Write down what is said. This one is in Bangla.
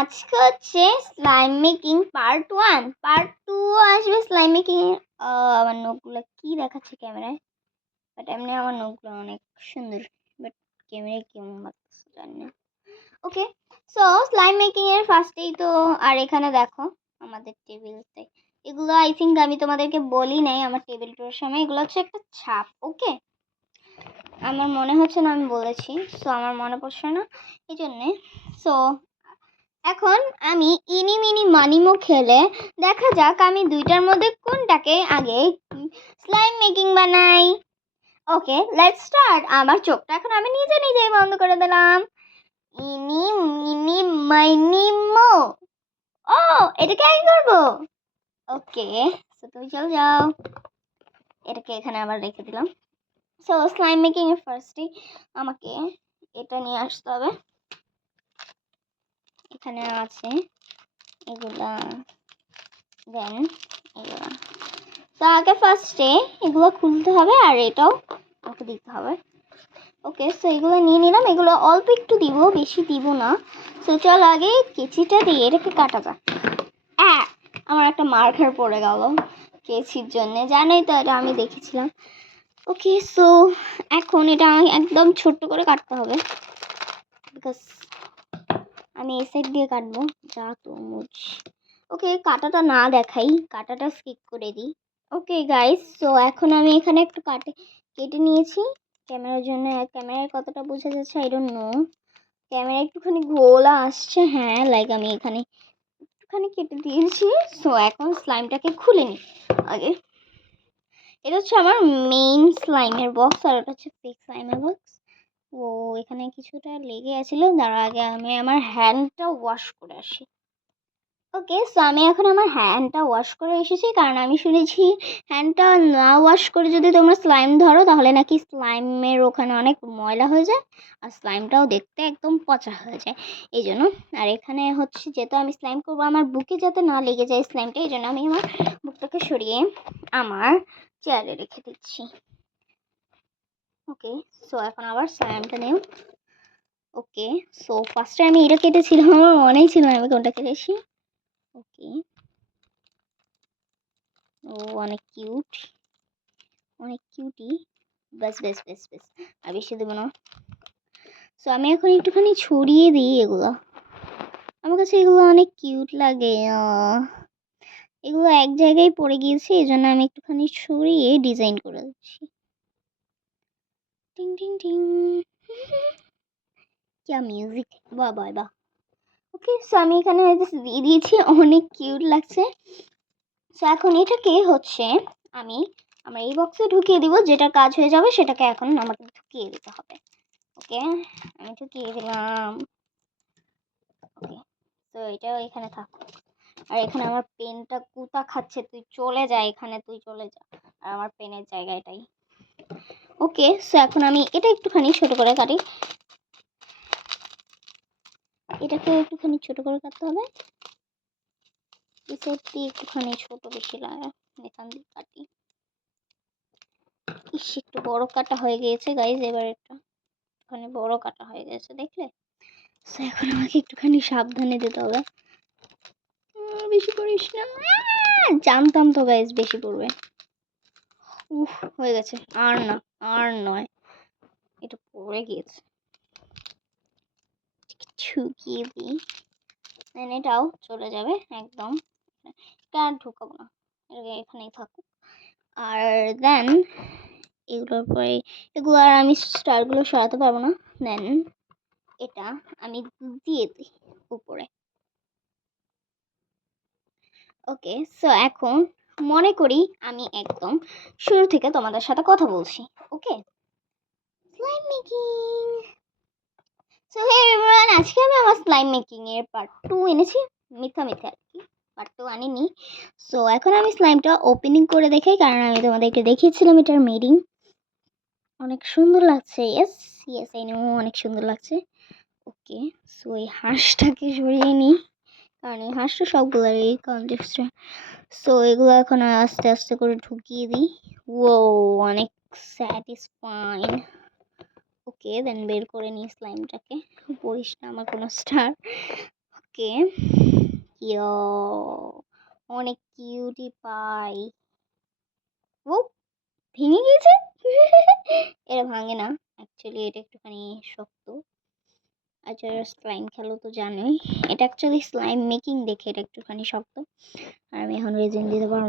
আজকে হচ্ছে স্লাইম মেকিং পার্ট 1 পার্ট 2 আসবে স্লাইম মেকিং এর। আমার নখগুলো কি দেখাচ্ছে ক্যামেরায়, বাট এমনি আমার নখগুলো অনেক সুন্দর, বাট ক্যামেরায় কেমন লাগছে জানি না। ওকে, সো স্লাইম মেকিং এর ফার্স্টেই তো, আর এখানে দেখো আমাদের টেবিলতে এগুলো আই থিঙ্ক আমি তোমাদেরকে বলি নাই আমার টেবিলটার সময়, এগুলো হচ্ছে একটা ছাপ। ওকে, আমার মনে হচ্ছে না আমি বলেছি, সো আমার মনে পড়ছে না এই জন্যে। সো এখন আমি ইনি মিনি মানিমো খেলে দেখা যাক আমি দুইটার মধ্যে কোনটাকে আগে স্লাইম মেকিং বানাই। ওকে, লেটস স্টার্ট। আমার চোখটা এখন আমি নিজে নিজেই বন্ধ করে দিলাম। ইনি মিনি মানিমো। ও, এটাকে আগে করবো। ওকে, সো তুমি চলে যাও, এটাকে এখানে আবার রেখে দিলাম। সো স্লাইম মেকিং এর ফার্স্টে আমাকে এটা নিয়ে আসতে হবে। এখানে আছে এগুলা, দেন এগুলা। তো আগে ফার্স্টে এগুলো খুলতে হবে আর এটাও আমাকে দিতে হবে। ওকে, সো এগুলো নিয়ে নিলাম, এগুলো অল্প একটু দিব, বেশি দিব না। সো চল আগে কেচিটা দিয়ে এটাকে কাটা যাক। আমার একটা মার্কার পড়ে গেল কেচির জন্য, জানোই তো, এটা আমি দেখেছিলাম। ওকে, সো এখন এটা আমাকে একদম ছোট্ট করে কাটতে হবে, বিকজ আমি এই সাইড দিয়ে কাটবো। যা তো মুজ। ওকে, কাটাটা না দেখাই, কাটাটা স্কিপ করে দিই। ওকে গাইস, সো এখন আমি এখানে একটু কেটে নিয়েছি ক্যামেরার জন্য। ক্যামেরায় কতটা বোঝা যাচ্ছে আই ডোন্ট নো, ক্যামেরা একটুখানি গোলা আসছে, হ্যাঁ, লাইক আমি এখানে একটুখানি কেটে দিয়েছি। সো এখন স্লাইমটাকে খুলে নিই আগে। এটা হচ্ছে আমার মেইন স্লাইমের বক্স, আর এটা হচ্ছে ফেক স্লাইমের বক্স। ও, এখানে কিছুটা লেগে আছিল, তার আগে আমি আমার হ্যান্ডটা ওয়াশ করে আসি। ওকে, সো আমি এখন আমার হ্যান্ডটা ওয়াশ করে এসেছি, কারণ আমি শুনেছি হ্যান্ডটা না ওয়াশ করে যদি তোমরা স্লাইম ধরো তাহলে নাকি স্লাইমের ওখানে অনেক ময়লা হয়ে যায় আর স্লাইমটাও দেখতে একদম পচা হয়ে যায় এই জন্য। আর এখানে হচ্ছে যেহেতু আমি স্লাইম করবো, আমার বুকে যাতে না লেগে যায় স্লাইমটা, এই জন্য আমি আমার বুকটাকে সরিয়ে আমার চেয়ারে রেখে দিচ্ছি। ওকে, সো এখন আবার স্লাইমটা নেব। ওকে, সো ফার্স্টে আমি এটা কেটেছিলাম, আমার মনেই ছিল না আমি কোনটা কেটেছি। ওকে, ও অনেক কিউট, অনেক কিউটি। ব্যাস ব্যাস ব্যাস ব্যাস, আর বেশি দেবো না। সো আমি এখন একটুখানি ছড়িয়ে দিই এগুলো, আমার কাছে এগুলো অনেক কিউট লাগে। এগুলো এক জায়গায় পড়ে গিয়েছে, এই জন্য আমি একটুখানি ছড়িয়ে ডিজাইন করে দিচ্ছি। টিং টিং টিং, क्या মিউজিক, বাহ বাহ বাহ। ওকে, সো আমি এখানে দিয়ে দিয়েছি, অনেক কিউট লাগছে। সো এখন এটাকে হচ্ছে আমি আমার এই বক্সে ঢুকিয়ে দিব, যেটা কাজ হয়ে যাবে সেটাকে এখন আমাকে ঢুকিয়ে দিতে হবে। ওকে, আমি ঢুকিয়ে দিলাম। ওকে, তো এটাও এখানে থাক। আর এখানে আমার পেনটা কুতা খাচ্ছে, তুই চলে যা এখানে, তুই চলে যা। আর আমার পেনের জায়গা এটাই। ওকে, সো এখন আমি এটা একটুখানি ছোট করে কাটি, এটাকে একটুখানি ছোট করে কাটতে হবে। এই সাইডটি একটুখানি ছোট বেশি লাগে, এখান দিয়ে কাটি। ইস, একটু বড় কাটা হয়ে গিয়েছে গাইজ, এবার একটুখানি বড় কাটা হয়ে গেছে, দেখলে। সো এখন আমাকে একটুখানি সাবধানে দিতে হবে, বেশি করিস না। জানতাম তো গাইজ বেশি পড়বে। উফ, হয়ে গেছে, আর না, আর নয়, এটা পড়ে গিয়েছে। ঢুকিয়ে দিই, দেন এটাও চলে যাবে একদম, এটা আর ঢুকাবো না, এখানেই থাকুক। আর দেন এগুলোর পরে এগুলো আর আমি স্টারগুলো সরাতে পারবো না, দেন এটা আমি দিয়ে দিই উপরে। ওকে, সো এখন মনে করি আমি একদম শুরু থেকে তোমাদের সাথে কথা বলছি। Okay, slime making. So hey everyone, আজকে আমি আমার স্লাইম মেকিং এর পার্ট 2 এনেছি, মিথ্যা মিথ্যা আর কি, পার্ট 2 আনিনি। সো এখন আমি স্লাইমটা ওপেনিং করে দেখাই, কারণ আমি তোমাদেরকে দেখিয়েছিলাম এটার মেডিং অনেক সুন্দর লাগছে। ইয়েস ইয়েস, আই নো, অনেক সুন্দর লাগছে। ওকে, সো এই হাঁসটাকে সরিয়ে নিই, কারণ এই হাঁসটা সবগুলোর এই কনটেক্সটটা। সো এগুলো এখন আস্তে আস্তে করে ঢুকিয়ে দিই। ও, অনেক স্যাটিসফাইং। ওকে, দেন বের করে নিই স্লাইমটাকে, পড়িস না আমার কোনো স্টার। ওকে, ইয়ো অনেক কিউটি পাই। ও ভেঙে গেছে। এটা ভাঙে না, অ্যাকচুয়ালি এটা একটুখানি শক্ত। আর যারা স্লাইম খেলো তো জানোই, এটা অ্যাকচুয়ালি স্লাইম মেকিং দেখে এটা একটুখানি শক্ত। আর আমি এখন রেজিন দিতে পারবো